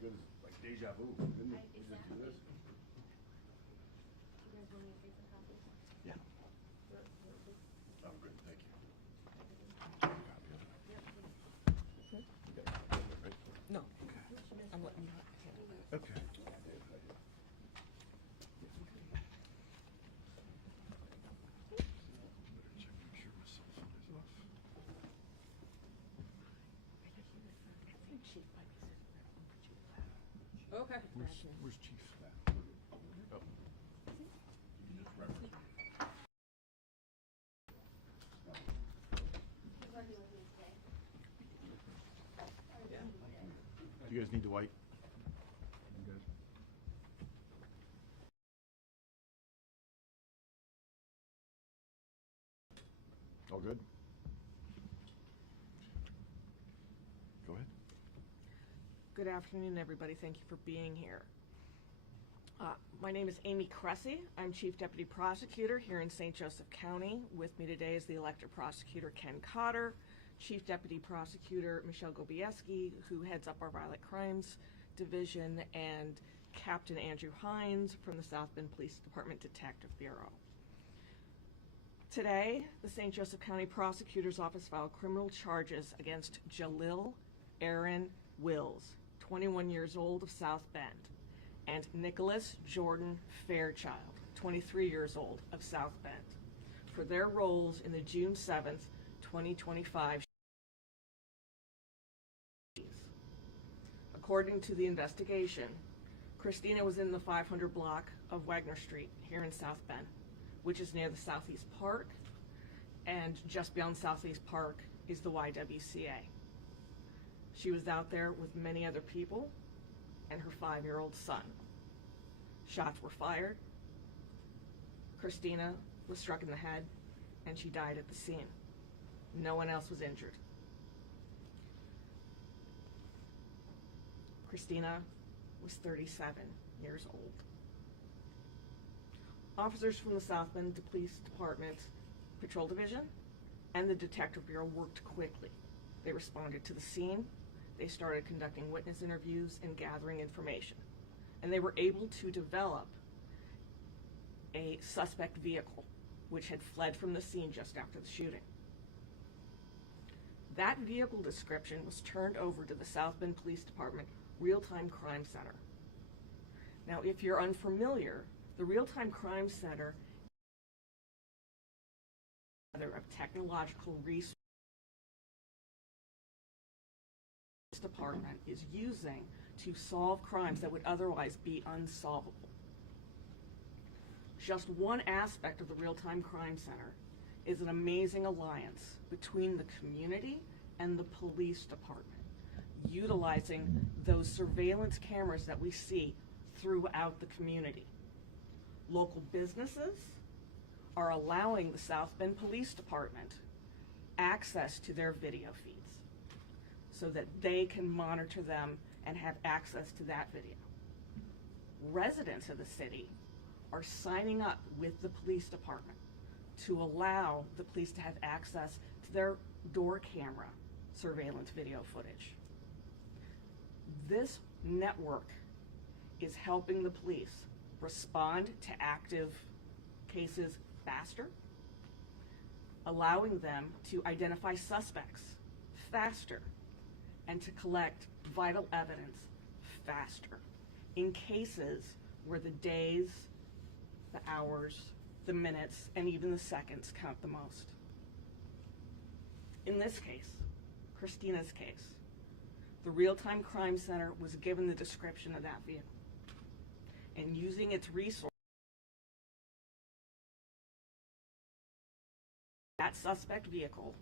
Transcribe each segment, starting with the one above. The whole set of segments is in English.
good as like deja vu. Didn't we just do this? You guys want me to take some copies? Yeah. Oh, good. Thank you. No, I'm letting you handle that. Okay. Okay. Where's Chief? Oh. You just reference. Do you guys need the white? You guys? All good? Go ahead. Good afternoon, everybody. Thank you for being here. My name is Amy Cressy. I'm Chief Deputy Prosecutor here in St. Joseph County. With me today is the elected prosecutor, Ken Cotter, Chief Deputy Prosecutor, Michelle Gobieski, who heads up our Violent Crimes Division, and Captain Andrew Hines from the South Bend Police Department Detective Bureau. Today, the St. Joseph County Prosecutor's Office filed criminal charges against Jalil Aaron Wills, 21 years old, of South Bend, and Nicholas Jordan Fairchild, 23 years old, of South Bend, for their roles in the June 7th, 2025. According to the investigation, Kristina was in the 500 block of Wagner Street here in South Bend, which is near the Southeast Park, and just beyond Southeast Park is the YWCA. She was out there with many other people and her 5-year-old son. Shots were fired. Kristina was struck in the head and she died at the scene. No one else was injured. Kristina was 37 years old. Officers from the South Bend Police Department Patrol Division and the Detective Bureau worked quickly. They responded to the scene. They started conducting witness interviews and gathering information. And they were able to develop a suspect vehicle which had fled from the scene just after the shooting. That vehicle description was turned over to the South Bend Police Department Real-Time Crime Center. Now, if you're unfamiliar, the Real-Time Crime Center is a technological resource this department is using to solve crimes that would otherwise be unsolvable. Just one aspect of the Real-Time Crime Center is an amazing alliance between the community and the police department, utilizing those surveillance cameras that we see throughout the community. Local businesses are allowing the South Bend Police Department access to their video feeds so that they can monitor them and have access to that video. Residents of the city are signing up with the police department to allow the police to have access to their door camera surveillance video footage. This network is helping the police respond to active cases faster, allowing them to identify suspects faster, and to collect vital evidence faster in cases where the days, the hours, the minutes, and even the seconds count the most. In this case, Kristina's case, the Real-Time Crime Center was given the description of that vehicle, and using its resources, that suspect vehicle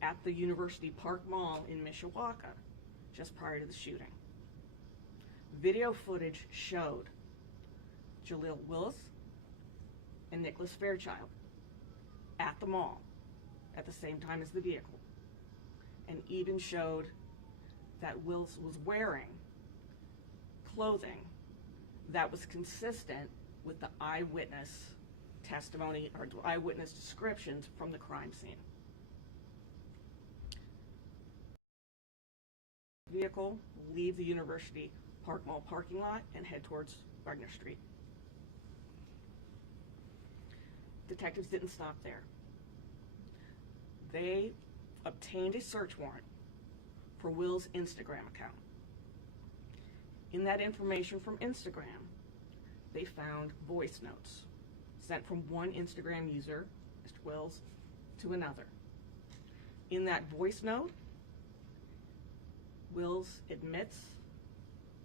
at the University Park Mall in Mishawaka just prior to the shooting. Video footage showed Jalil Willis and Nicholas Fairchild at the mall at the same time as the vehicle, and even showed that Willis was wearing clothing that was consistent with the eyewitness testimony or eyewitness descriptions from the crime scene. Vehicle leave the University Park Mall parking lot and head towards Wagner Street. Detectives didn't stop there. They obtained a search warrant for Will's Instagram account. In that information from Instagram, they found voice notes sent from one Instagram user, Mr. Wills, to another. In that voice note, Wills admits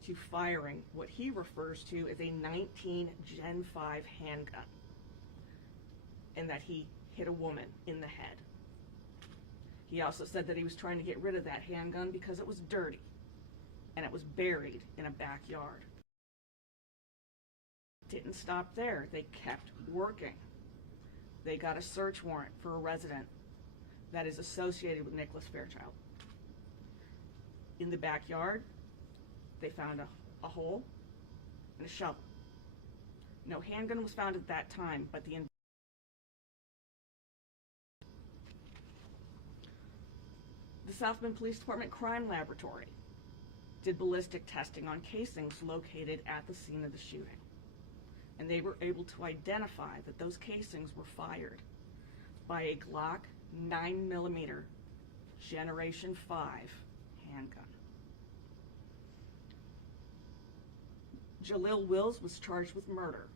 to firing what he refers to as a 19 Gen 5 handgun, and that he hit a woman in the head. He also said that he was trying to get rid of that handgun because it was dirty and it was buried in a backyard. Didn't stop there. They kept working. They got a search warrant for a resident that is associated with Nicholas Fairchild. In the backyard, they found a hole and a shovel. No handgun was found at that time, but the South Bend Police Department Crime Laboratory did ballistic testing on casings located at the scene of the shooting. And they were able to identify that those casings were fired by a Glock 9mm Generation 5 handgun. Jalil Wills was charged with murder.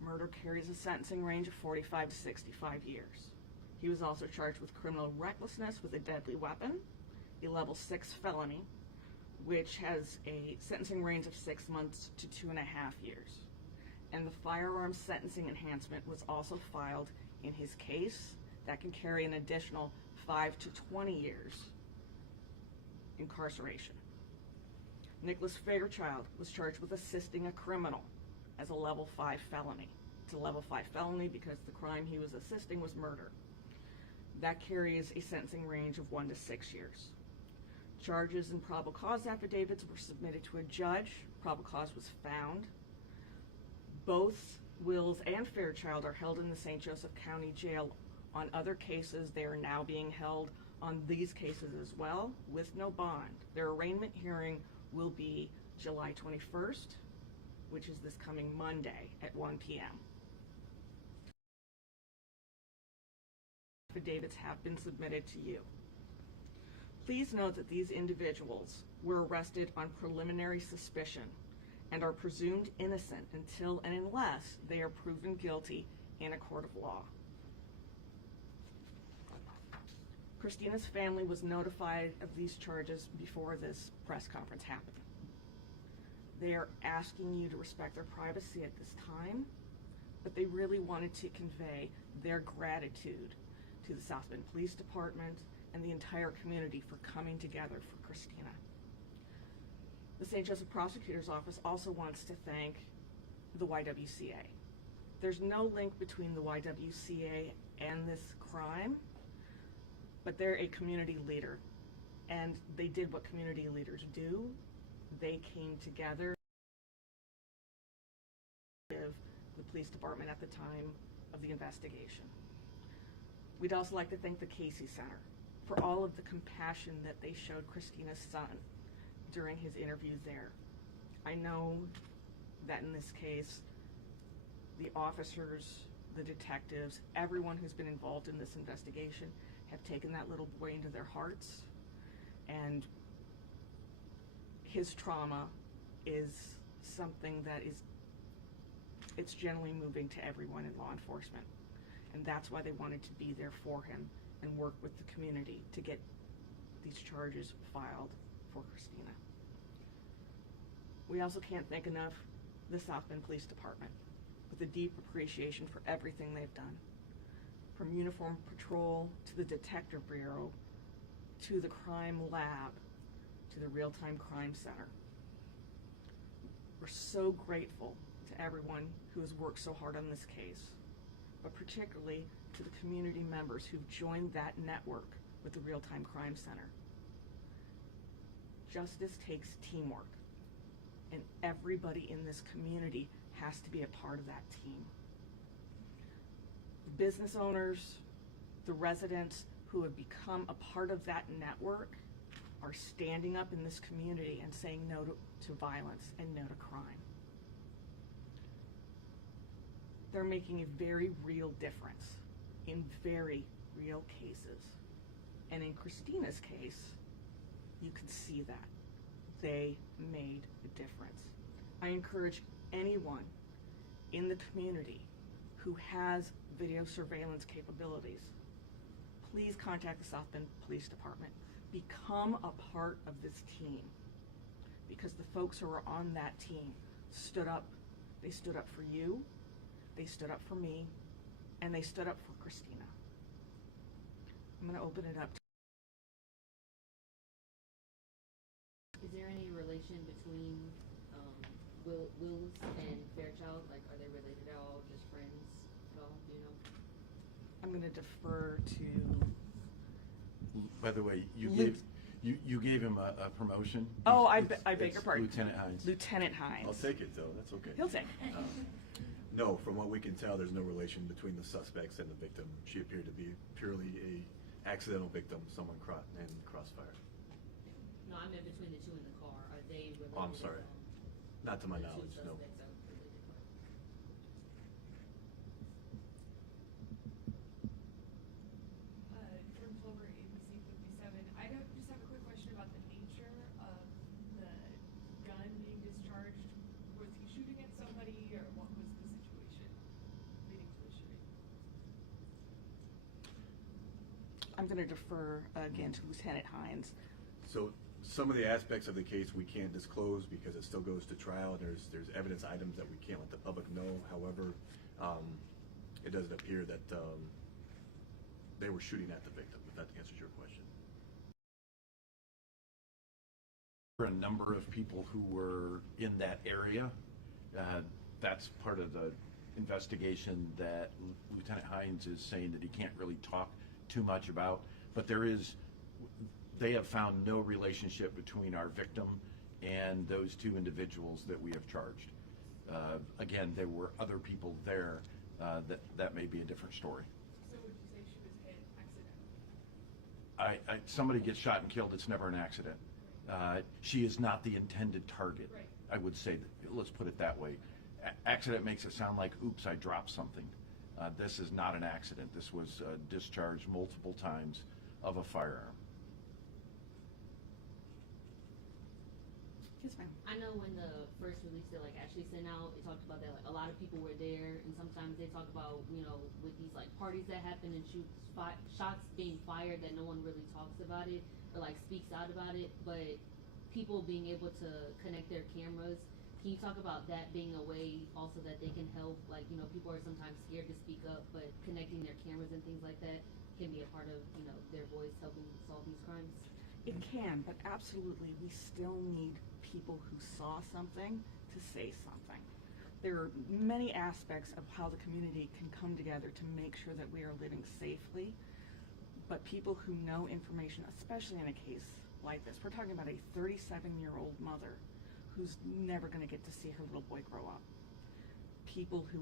Murder carries a sentencing range of 45 to 65 years. He was also charged with criminal recklessness with a deadly weapon, a level 6 felony, which has a sentencing range of 6 months to 2.5 years. And the firearms sentencing enhancement was also filed in his case. That can carry an additional 5 to 20 years incarceration. Nicholas Fairchild was charged with assisting a criminal as a level 5 felony. It's a level 5 felony because the crime he was assisting was murder. That carries a sentencing range of 1 to 6 years. Charges and probable cause affidavits were submitted to a judge. Probable cause was found. Both Wills and Fairchild are held in the St. Joseph County Jail. On other cases, they are now being held on these cases as well with no bond. Their arraignment hearing will be July 21st, which is this coming Monday at 1 p.m. Affidavits have been submitted to you. Please note that these individuals were arrested on preliminary suspicion and are presumed innocent until and unless they are proven guilty in a court of law. Kristina's family was notified of these charges before this press conference happened. They are asking you to respect their privacy at this time, but they really wanted to convey their gratitude to the South Bend Police Department and the entire community for coming together for Kristina. The St. Joseph Prosecutor's Office also wants to thank the YWCA. There's no link between the YWCA and this crime, but they're a community leader, and they did what community leaders do. They came together with the police department at the time of the investigation. We'd also like to thank the Casey Center for all of the compassion that they showed Kristina's son during his interview there. I know that in this case, the officers, the detectives, everyone who's been involved in this investigation have taken that little boy into their hearts, and his trauma is something that it's generally moving to everyone in law enforcement, and that's why they wanted to be there for him and work with the community to get these charges filed for Kristina. We also can't thank enough the South Bend Police Department with a deep appreciation for everything they've done, from uniform patrol to the Detective Bureau to the crime lab to the real-time crime center. We're so grateful to everyone who has worked so hard on this case, but particularly to the community members who've joined that network with the Real-Time Crime Center. Justice takes teamwork, and everybody in this community has to be a part of that team. The business owners, the residents who have become a part of that network are standing up in this community and saying no to violence and no to crime. They're making a very real difference in very real cases. And in Kristina's case, you can see that. They made a difference. I encourage anyone in the community who has video surveillance capabilities, please contact the South Bend Police Department. Become a part of this team, because the folks who are on that team stood up. They stood up for you, they stood up for me, and they stood up for Kristina. I'm going to open it up. Is there any relation between Wills and Fairchild? Like, are they related at all? Just friends at all? Do you know? I'm going to defer to. By the way, you gave him a promotion. Oh, I beg your pardon. Lieutenant Hines. Lieutenant Hines. I'll take it though. That's okay. He'll take it. No, from what we can tell, there's no relation between the suspects and the victim. She appeared to be purely a accidental victim, someone in crossfire. No, I meant between the two in the car. Are they related? Oh, I'm sorry. Not to my The knowledge, two no. suspects are related. From Clover ABC 57. I just have a quick question about the nature of the gun being discharged. Was he shooting at somebody, or what was the situation leading to the shooting? I'm going to defer again to Lieutenant Hines. So some of the aspects of the case we can't disclose because it still goes to trial. There's evidence items that we can't let the public know. However, it doesn't appear that they were shooting at the victim, if that answers your question. For a number of people who were in that area, that's part of the investigation that Lieutenant Hines is saying that he can't really talk too much about, but they have found no relationship between our victim and those two individuals that we have charged. Again, there were other people there. That may be a different story. So would you say she was hit accidentally? Somebody gets shot and killed, it's never an accident. She is not the intended target. Right. I would say, let's put it that way. Accident makes it sound like, oops, I dropped something. This is not an accident. This was discharged multiple times of a firearm. Yes, ma'am. I know when the first release that actually sent out, it talked about that a lot of people were there, and sometimes they talk about with these parties that happen and shots being fired that no one really talks about it or speaks out about it, but people being able to connect their cameras. Can you talk about that being a way also that they can help? People are sometimes scared to speak up, but connecting their cameras and things like that can be a part of their voice helping solve these crimes. It can, but absolutely, we still need people who saw something to say something. There are many aspects of how the community can come together to make sure that we are living safely, but people who know information, especially in a case like this, we're talking about a 37-year-old mother who's never going to get to see her little boy grow up. People who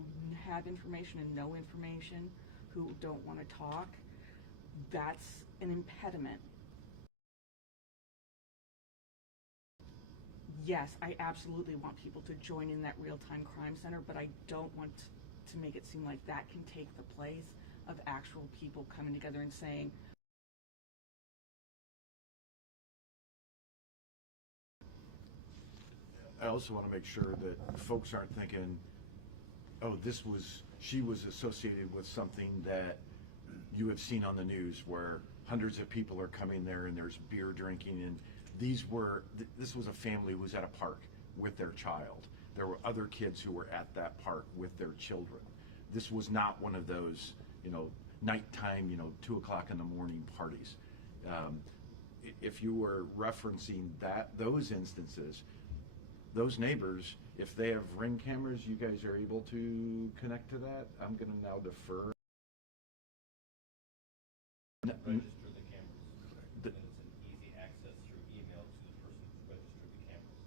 have information and know information, who don't want to talk, that's an impediment. Yes, I absolutely want people to join in that real-time crime center, but I don't want to make it seem like that can take the place of actual people coming together and saying, I also want to make sure that folks aren't thinking, oh, she was associated with something that you have seen on the news where hundreds of people are coming there and there's beer drinking, and this was a family who was at a park with their child. There were other kids who were at that park with their children. This was not one of those, nighttime, 2 o'clock in the morning parties. If you were referencing those instances, those neighbors, if they have Ring cameras, you guys are able to connect to that? I'm going to now defer. Register the cameras. And it's an easy access through email to the person who's registered the cameras.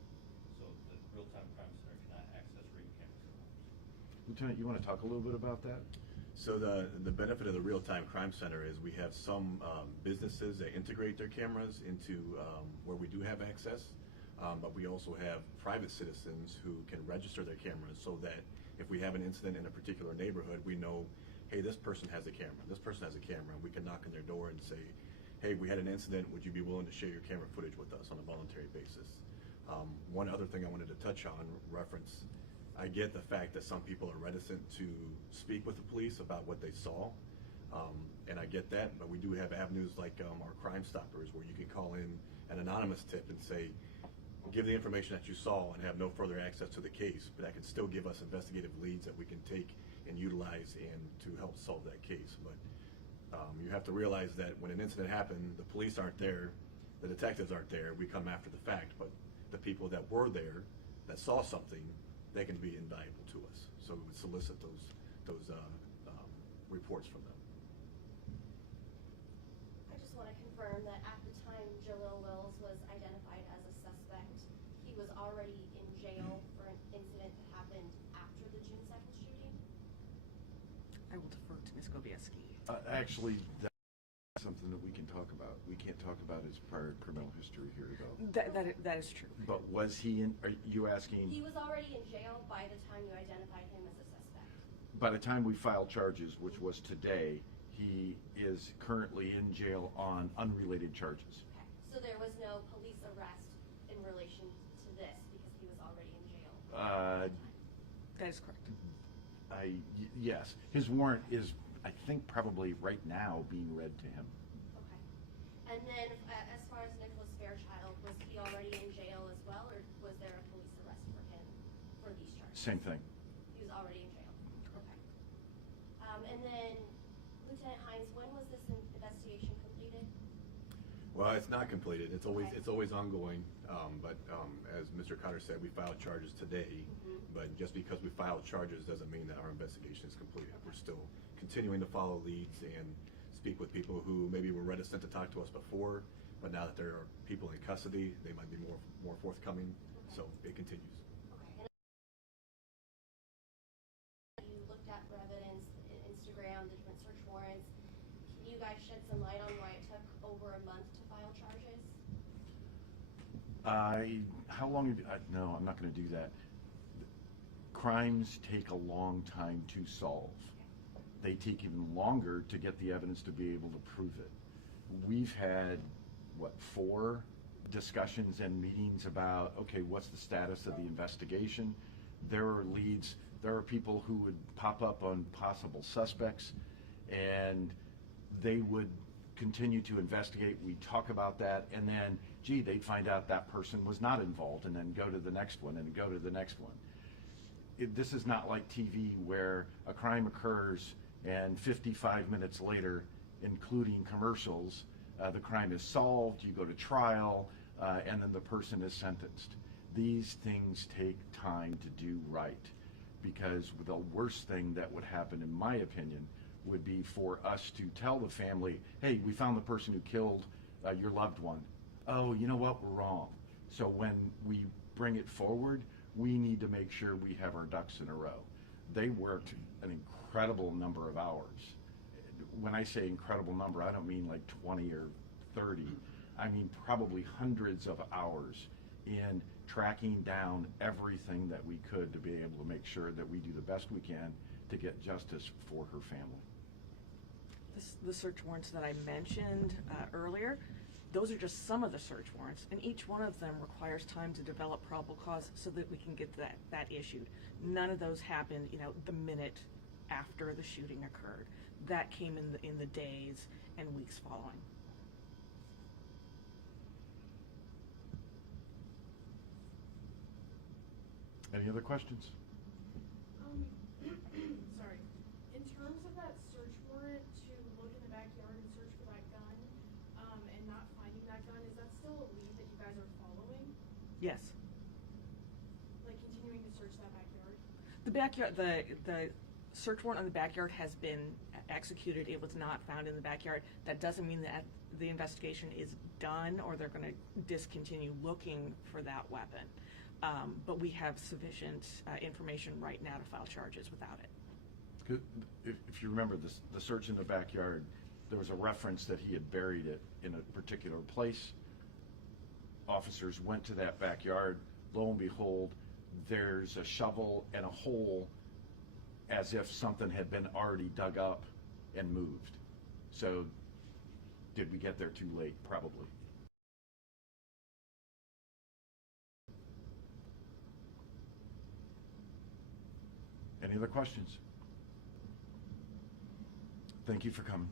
So the real-time crime center cannot access Ring cameras. Lieutenant, you want to talk a little bit about that? So the benefit of the real-time crime center is we have some businesses that integrate their cameras into where we do have access, but we also have private citizens who can register their cameras so that if we have an incident in a particular neighborhood, we know, hey, this person has a camera, this person has a camera, and we can knock on their door and say, hey, we had an incident, would you be willing to share your camera footage with us on a voluntary basis? One other thing I wanted to touch on, reference, I get the fact that some people are reticent to speak with the police about what they saw, and I get that, but we do have avenues like our Crime Stoppers where you can call in an anonymous tip and say, give the information that you saw and have no further access to the case, but that can still give us investigative leads that we can take and utilize and to help solve that case. But you have to realize that when an incident happened, the police aren't there, the detectives aren't there, we come after the fact, but the people that were there, that saw something, they can be invaluable to us. So we would solicit those reports from them. I just want to confirm that at the time Jalil Wills was identified as a suspect, he was already in jail for an incident that happened after the June 2nd shooting? I will defer to Ms. Gobieski. Actually, that's something that we can talk about. We can't talk about his prior criminal history here, though. That is true. But was he in, are you asking? He was already in jail by the time you identified him as a suspect. By the time we filed charges, which was today, he is currently in jail on unrelated charges. Okay. So there was no police arrest in relation to this because he was already in jail at the time? That is correct. Yes. His warrant is, I think, probably right now being read to him. Okay. And then as far as Nicholas Fairchild, was he already in jail as well, or was there a police arrest for him for these charges? Same thing. He was already in jail. Okay. And then, Lieutenant Hines, when was this investigation completed? Well, it's not completed. It's always ongoing. But as Mr. Cotter said, we filed charges today. But just because we filed charges doesn't mean that our investigation is completed. We're still continuing to follow leads and speak with people who maybe were reticent to talk to us before, but now that there are people in custody, they might be more forthcoming. So it continues. Okay. And you looked at for evidence, Instagram, the different search warrants. Can you guys shed some light on why it took over a month to file charges? How long have you, no, I'm not going to do that. Crimes take a long time to solve. They take even longer to get the evidence to be able to prove it. We've had, 4 discussions and meetings about, okay, what's the status of the investigation? There are leads, there are people who would pop up on possible suspects, and they would continue to investigate. We talk about that, and then, gee, they'd find out that person was not involved, and then go to the next one, and go to the next one. This is not like TV where a crime occurs and 55 minutes later, including commercials, the crime is solved, you go to trial, and then the person is sentenced. These things take time to do right, because the worst thing that would happen, in my opinion, would be for us to tell the family, hey, we found the person who killed your loved one. Oh, you know what, we're wrong. So when we bring it forward, we need to make sure we have our ducks in a row. They worked an incredible number of hours. When I say incredible number, I don't mean like 20 or 30. I mean probably hundreds of hours in tracking down everything that we could to be able to make sure that we do the best we can to get justice for her family. The search warrants that I mentioned earlier, those are just some of the search warrants, and each one of them requires time to develop probable cause so that we can get that issued. None of those happened, the minute after the shooting occurred. That came in the days and weeks following. Any other questions? Sorry. In terms of that search warrant to look in the backyard and search for that gun, and not finding that gun, is that still a lead that you guys are following? Yes. Like continuing to search that backyard? The backyard, the search warrant on the backyard has been executed. It was not found in the backyard. That doesn't mean that the investigation is done or they're going to discontinue looking for that weapon. But we have sufficient information right now to file charges without it. If you remember this, the search in the backyard, there was a reference that he had buried it in a particular place. Officers went to that backyard. Lo and behold, there's a shovel and a hole as if something had been already dug up and moved. So did we get there too late? Probably. Any other questions? Thank you for coming.